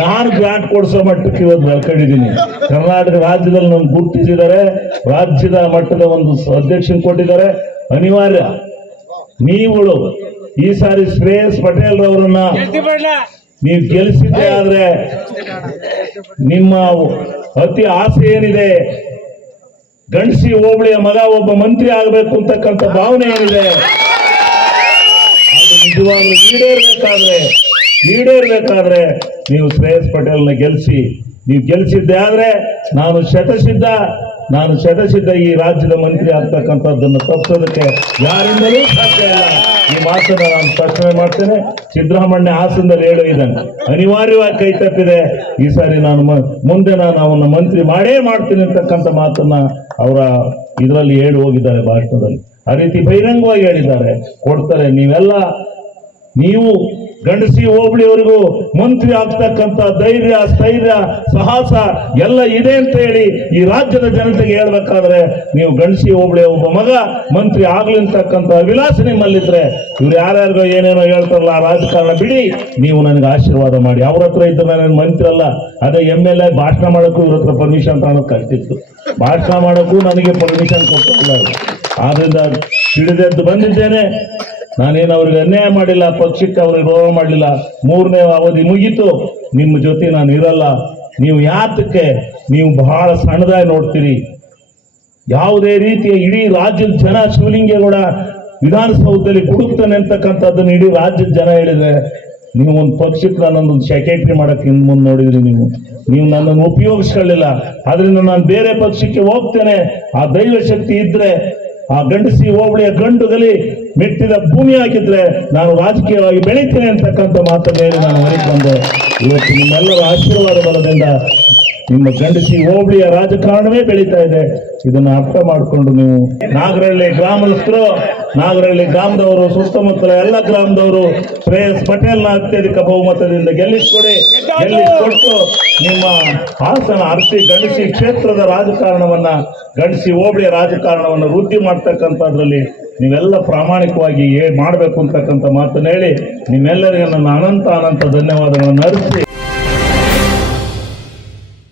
ನಾನು ಗ್ರಾಂಟ್ ಕೊಡಿಸೋ ಮಟ್ಟಕ್ಕೆ ಇವತ್ತು ಬೆಳ್ಕೊಂಡಿದ್ದೀನಿ ಕರ್ನಾಟಕ ರಾಜ್ಯದಲ್ಲಿ ನಮ್ಗೆ ಗುರುತಿಸಿದ್ದಾರೆ. ರಾಜ್ಯದ ಮಟ್ಟದ ಒಂದು ಅಧ್ಯಕ್ಷನ್ ಕೊಟ್ಟಿದ್ದಾರೆ. ಅನಿವಾರ್ಯ ನೀವುಗಳು ಈ ಸಾರಿ ಶ್ರೇಯಸ್ ಪಟೇಲ್ ಅವರನ್ನ ನೀವು ಗೆಲ್ಲಿಸಿದ್ದೆ ಆದ್ರೆ ನಿಮ್ಮ ಅತಿ ಆಸೆ ಏನಿದೆ? ಗಂಡಸಿ ಹೋಬಳಿಯ ಮಗ ಒಬ್ಬ ಮಂತ್ರಿ ಆಗಬೇಕು ಅಂತಕ್ಕಂಥ ಭಾವನೆ ಏನಿದೆ? ಅದು ನಿಜವಾಗ್ಲೂ ಈಡೇರ್ಬೇಕಾದ್ರೆ ಈಡೇರ್ಬೇಕಾದ್ರೆ ನೀವು ಶ್ರೇಯಸ್ ಪಟೇಲ್ನ ಗೆಲ್ಲಿಸಿ ನೀವು ಗೆಲ್ಸಿದ್ದೆ ಆದ್ರೆ ನಾನು ಶತಸಿದ್ಧ ನಾನು ಶತಸಿದ್ಧ ಈ ರಾಜ್ಯದ ಮಂತ್ರಿ ಆಗ್ತಕ್ಕಂಥದ್ದನ್ನು ತಪ್ಪಿಸೋದಕ್ಕೆ ಯಾರಿಂದಲೂ ಸಾಧ್ಯ ಇಲ್ಲ. ಈ ಮಾತನ್ನ ನಾನು ಸ್ಪಷ್ಟನೆ ಮಾಡ್ತೇನೆ. ಸಿದ್ದರಾಮಣ್ಯ ಹಾಸನದಲ್ಲಿ ಹೇಳೋ ಇದನ್ನು ಅನಿವಾರ್ಯವಾಗಿ ಕೈ ತಪ್ಪಿದೆ. ಈ ಸಾರಿ ನಾನು ಮುಂದೆ ನಾನು ಅವನ್ನ ಮಂತ್ರಿ ಮಾಡೇ ಮಾಡ್ತೀನಿ ಅಂತಕ್ಕಂಥ ಮಾತನ್ನ ಅವರ ಇದರಲ್ಲಿ ಹೇಳಿ ಹೋಗಿದ್ದಾರೆ ಭಾಷಣದಲ್ಲಿ ಆ ರೀತಿ ಬಹಿರಂಗವಾಗಿ ಹೇಳಿದ್ದಾರೆ. ಕೊಡ್ತಾರೆ ನೀವೆಲ್ಲ, ನೀವು ಗಂಡಸಿ ಹೋಬಳಿಯವರೆಗೂ ಮಂತ್ರಿ ಆಗ್ತಕ್ಕಂಥ ಧೈರ್ಯ, ಸ್ಥೈರ್ಯ, ಸಾಹಸ ಎಲ್ಲ ಇದೆ ಅಂತ ಹೇಳಿ ಈ ರಾಜ್ಯದ ಜನತೆಗೆ ಹೇಳ್ಬೇಕಾದ್ರೆ ನೀವು ಗಂಡಸಿ ಹೋಬಳಿ ಒಬ್ಬ ಮಗ, ಮಂತ್ರಿ ಆಗ್ಲಿ ಅಂತಕ್ಕಂಥ ವಿಲಾಸ ನಿಮ್ಮಲ್ಲಿದ್ರೆ ಇವ್ರು ಯಾರ್ಯಾರಿಗೋ ಏನೇನೋ ಹೇಳ್ತಾರಲ್ಲ ಆ ರಾಜಕಾರಣ ಬಿಡಿ. ನೀವು ನನಗೆ ಆಶೀರ್ವಾದ ಮಾಡಿ. ಅವ್ರ ಹತ್ರ ಇದ್ರೆ ನಾನು ಮಂತ್ರಿ ಅಲ್ಲ, ಅದೇ ಎಂ ಎಲ್ ಎ ಭಾಷಣ ಮಾಡೋಕ್ಕೂ ಇವ್ರ ಹತ್ರ ಪರ್ಮಿಷನ್ ತಗೊಳಕ್ ಕಲ್ತಿತ್ತು ಭಾಷಣ ಮಾಡೋಕ್ಕೂ ನನಗೆ ಪರ್ಮಿಷನ್ ಕೊಟ್ಟಿಲ್ಲ ಆದ್ರಿಂದ ಹಿಡಿದೆದ್ದು ಬಂದಿದ್ದೇನೆ. ನಾನೇನು ಅವ್ರಿಗೆ ಅನ್ಯಾಯ ಮಾಡಿಲ್ಲ, ಪಕ್ಷಕ್ಕೆ ಅವ್ರಿಗೆ ರೋಗ ಮಾಡಲಿಲ್ಲ. ಮೂರನೇ ಅವಧಿ ಮುಗೀತು. ನಿಮ್ಮ ಜೊತೆ ನಾನು ಇರಲ್ಲ. ನೀವು ಯಾತಕ್ಕೆ? ನೀವು ಬಹಳ ಸಣ್ಣದಾಗಿ ನೋಡ್ತೀರಿ. ಯಾವುದೇ ರೀತಿಯ ಇಡೀ ರಾಜ್ಯದ ಜನ ಶಿವಲಿಂಗೇಗೌಡ ವಿಧಾನಸೌಧದಲ್ಲಿ ಕುಡುಕ್ತಾನೆ ಅಂತಕ್ಕಂಥದ್ದನ್ನು ಇಡೀ ರಾಜ್ಯದ ಜನ ಹೇಳಿದ್ರೆ, ನೀವು ಒಂದು ಪಕ್ಷಕ್ಕೆ ನನ್ನೊಂದು ಸೆಕ್ರೆಟರಿ ಮಾಡಕ್ಕೆ ಹಿಂದೆ ಮುಂದೆ ನೋಡಿದ್ರಿ ನೀವು. ನೀವು ನನ್ನನ್ನು ಉಪಯೋಗಿಸ್ಕೊಳ್ಳಿಲ್ಲ. ಆದ್ರಿಂದ ನಾನು ಬೇರೆ ಪಕ್ಷಕ್ಕೆ ಹೋಗ್ತೇನೆ. ಆ ದೈವ ಶಕ್ತಿ ಇದ್ರೆ ಆ ಗಂಡಸಿ ಹೋಬಳಿಯ ಗಂಡುಗಲಿ ಮೆಟ್ಟಿದ ಭೂಮಿ ಹಾಕಿದ್ರೆ ನಾನು ರಾಜಕೀಯವಾಗಿ ಬೆಳಿತೇನೆ ಅಂತಕ್ಕಂಥ ಮಾತನ್ನು ಹೇಳಿ ನಾನು ಹೊರಗೆ ಬಂದೆ. ಇವತ್ತು ನಿಮ್ಮೆಲ್ಲರ ಆಶೀರ್ವಾದ ಬಲದಿಂದ ನಿಮ್ಮ ಗಂಡಸಿ ಹೋಬಳಿಯ ರಾಜಕಾರಣವೇ ಬೆಳೀತಾ ಇದೆ. ಇದನ್ನು ಅರ್ಥ ಮಾಡಿಕೊಂಡು ನೀವು. ನಾಗರಹಳ್ಳಿ ಗ್ರಾಮಸ್ಥರು, ನಾಗರಹಳ್ಳಿ ಗ್ರಾಮದವರು, ಸುತ್ತಮುತ್ತಲ ಎಲ್ಲ ಗ್ರಾಮದವರು ಶ್ರೇಯಸ್ ಪಟೇಲ್ನ ಅತ್ಯಧಿಕ ಬಹುಮತದಿಂದ ಗೆಲ್ಲಿಸ್ಕೊಡಿ. ಗೆಲ್ಲಿಸ್ಕೊಟ್ಟು ನಿಮ್ಮ ಹಾಸನ ಅರ್ಸಿ ಗಂಡಸಿ ಕ್ಷೇತ್ರದ ರಾಜಕಾರಣವನ್ನ, ಗಂಡಸಿ ಹೋಬಳಿಯ ರಾಜಕಾರಣವನ್ನು ವೃದ್ಧಿ ಮಾಡ್ತಕ್ಕಂಥದ್ರಲ್ಲಿ ನೀವೆಲ್ಲ ಪ್ರಾಮಾಣಿಕವಾಗಿ ಮಾಡಬೇಕು ಅಂತಕ್ಕಂಥ ಮಾತನ್ನು ಹೇಳಿ ನಿಮ್ಮೆಲ್ಲರಿಗೂ ನನ್ನ ಅನಂತ ಅನಂತ ಧನ್ಯವಾದಗಳನ್ನು ಅರ್ಪಿಸಿ.